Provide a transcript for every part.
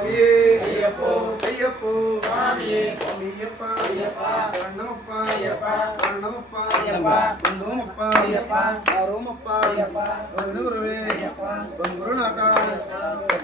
స్వామియే అయ్యప్పో అయ్యప్పో స్వామియే స్వామియప్ప అయ్యప్ప శరణమప్ప అయ్యప్ప శరణమప్ప అయ్యప్ప బంధుమప్ప అయ్యప్ప ఆరోమప్ప అయ్యప్ప గురువే అయ్యప్ప గురునాథ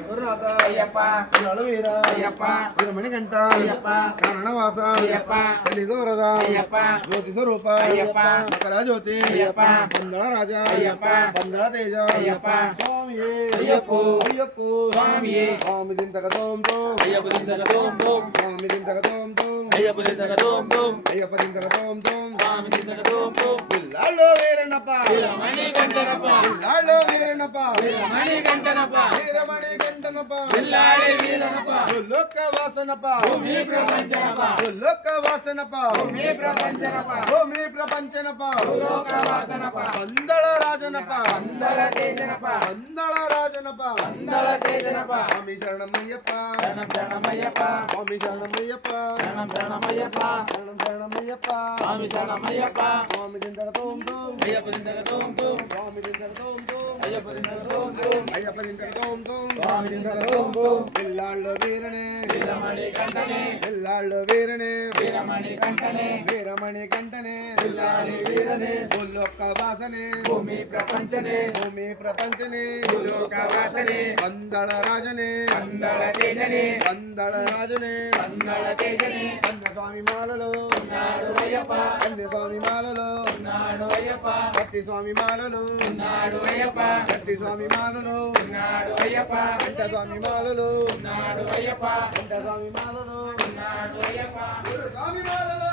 గురునాథ అయ్యప్ప నలవీర అయ్యప్ప వీరమణికంఠ అయ్యప్ప కారణవాస అయ్యప్ప కలిగవరద అయ్యప్ప జ్యోతి స్వరూప అయ్యప్ప మకర జ్యోతి అయ్యప్ప బందళ రాజా అయ్యప్ప బందళ తేజ అయ్యప్ప స్వామియే అయ్యప్పో అయ్యప్పో స్వామియే స్వామి దింతక తోం తోం అయ్యప్ప దింతక తోం తోం స్వామి దింతక తోం తోం అయ్యప్ప దింతక తోం తోం అయ్యప్ప దింతక తోం తోం స్వామి దింతక తోం తోం పిల్లాళ్ళో వీరన్నప్ప వీరమణి కంటనప్ప పిల్లాళ్ళో వీరన్నప్ప వీరమణి కంటనప్ప వీరమణి కంటనప్ప పిల్లాడి వీరన్నప్ప లోక వాసనప్ప భూమి ప్రపంచనప్ప లోక వాసనప్ప భూమి ప్రపంచనప్ప భూమి ప్రపంచనప్ప లోక వాసనప్ప బందళ రాజనప్ప బందళ తేజనప్ప బందళ రాజనప్ప బందళ తేజనప్ప స్వామి శరణమయ్యప్ప శరణం శరణమయ్యప్ప స్వామి శరణమయ్యప్ప శరణం శరణమయ్యప్ప శరణం శరణమయ్యప్ప స్వామి శరణమయ్యప్ప స్వామి దింతక తోం తోం అయ్యప్ప దింతక తోం తోం స్వామి దింతక తోం తోం అయ్యప్ప దింతక తోం తోం అయ్యప్ప దింతక తోం తోం స్వామి దింతక తోం తోం పిల్లాళ్ళో వీరనే వీరమణి కంటనే పిల్లాళ్ళో వీరనే వీరమణి కంటనే వీరమణి కంటనే పిల్లాడి వీరనే భూలోక వాసనే భూమి ప్రపంచనే భూమి ప్రపంచనే భూలోక వాసనే బందళ రాజనే బందళ తేజనే బందళ రాజనే బందళ తేజనే కంద స్వామి మాలలో ఉన్నాడు అయ్యప్ప కంద స్వామి మాలలో ఉన్నాడు అయ్యప్ప కత్తి స్వామి మాలలో ఉన్నాడు అయ్యప్ప కత్తి స్వామి మాలలో ఉన్నాడు అయ్యప్ప కంట స్వామి మాలలో ఉన్నాడు అయ్యప్ప కంట స్వామి మాలలో ఉన్నాడు అయ్యప్ప గురు స్వామి మాలలో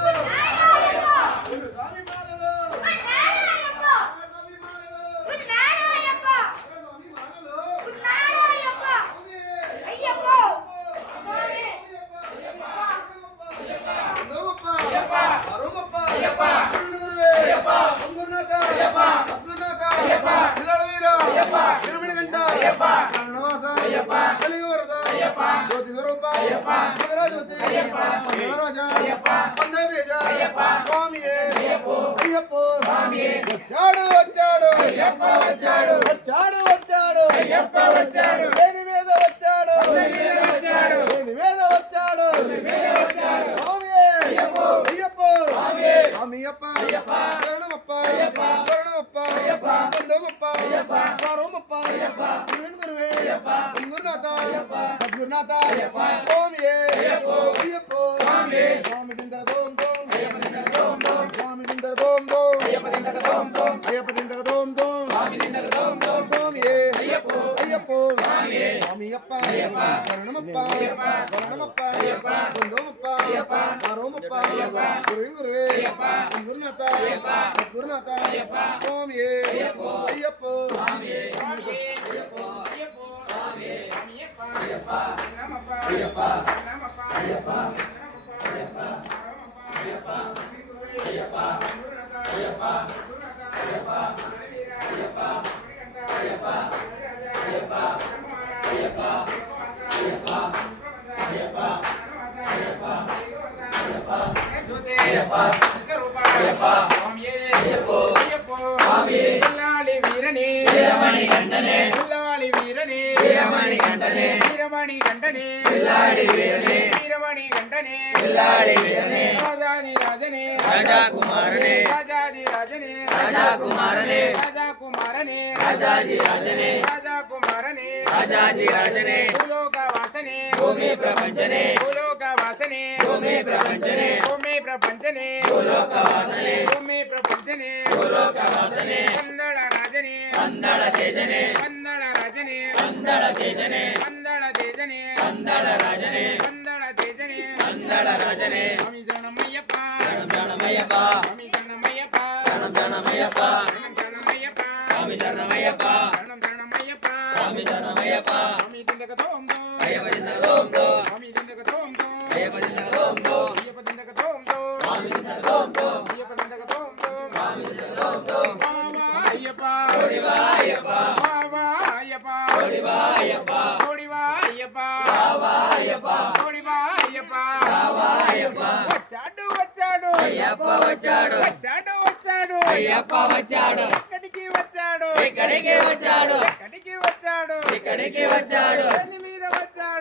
గురు స్వామి మాలలో జ్యోతి స్వరూప జ్యోతి రాజా స్వామియే అయ్యప్పో వచ్చాడు వచ్చాడు అయ్యప్ప వచ్చాడు వచ్చాడు వచ్చాడు అయ్యప్ప వచ్చాడు దేని మీద వచ్చాడు దేని మీద వచ్చాడు స్వామియే అయ్యప్పో స్వామియప్ప శరణమప్ప శరణమప్ప బంధుమప్ప వారోమప్ప గురువే గురునాథ సద్గురునాథ స్వామియే అయ్యప్పో స్వామి దింతక తోం తోం స్వామి దింతక తోం తోం అయ్యప్ప దింతక తోం తోం స్వామియే అయ్యప్పో స్వామియప్ప శరణమప్ప శరణమప్ప బంధుమప్ప వారోమప్ప గురువే గురునాథ సద్గురునాథ స్వామియే అయ్యప్పో పిల్లాడి వీరనే వీరమణి కంటనే పిల్లాడి వీరనే వీరమణి కంటనే వీరమణి కంటనే పిల్లాడి వీరనే వీరమణి కంటనే పిల్లాడి వీరనే రాజాది రాజనే రాజా కుమారనే రాజాది రాజనే రాజా కుమారనే రాజా కుమారనే రాజాది రాజనే రాజా కుమారనే రాజాది రాజనే భూలోక వాసనే భూమి ప్రపంచనే భూలోక వాసనే భూమి ప్రపంచనే భూమి ప్రపంచనే భూలోక వాసనే భూమి ప్రపంచనే భూలోక వాసనే బందళ రాజనే బందళ తేజనే బందళ రాజనే బందళ తేజనే బందళ తేజనే బందళ రాజనే బందళ తేజనే బందళ రాజనే స్వామి శరణమయ్యప్ప శరణమయ్యప్ప స్వామి శరణమయ్యప్ప శరణమయ్యప్ప శరణమయ్యప్ప స్వామి శరణమయ్యప్ప శరణమయ్యప్ప స్వామి శరణమయ్యప్ప స్వామి దింతక తోం తోం అయ్యప్ప దింతక తోం తోం స్వామి దింతక తోం తోం అయ్యప్ప దింతక తోం తోం అయ్యప్ప దింతక తోం తోం స్వామి దింతక తోం తోం అయ్యప్ప దింతక తోం తోం స్వామి దింతక తోం తోం అయ్యప్ప ఓడివా అయ్యప్ప వావా అయ్యప్ప ఓడివా అయ్యప్ప ఓడివా అయ్యప్ప వావా అయ్యప్ప ఓడివా అయ్యప్ప వావా అయ్యప్ప వచ్చాడు వచ్చాడు అయ్యప్ప వచ్చాడు వచ్చాడు వచ్చాడు అయ్యప్ప వచ్చాడు ఎక్కడికి వచ్చాడు ఎక్కడికి వచ్చాడు ఎక్కడికి వచ్చాడు ఎక్కడికి వచ్చాడు దేని మీద వచ్చాడు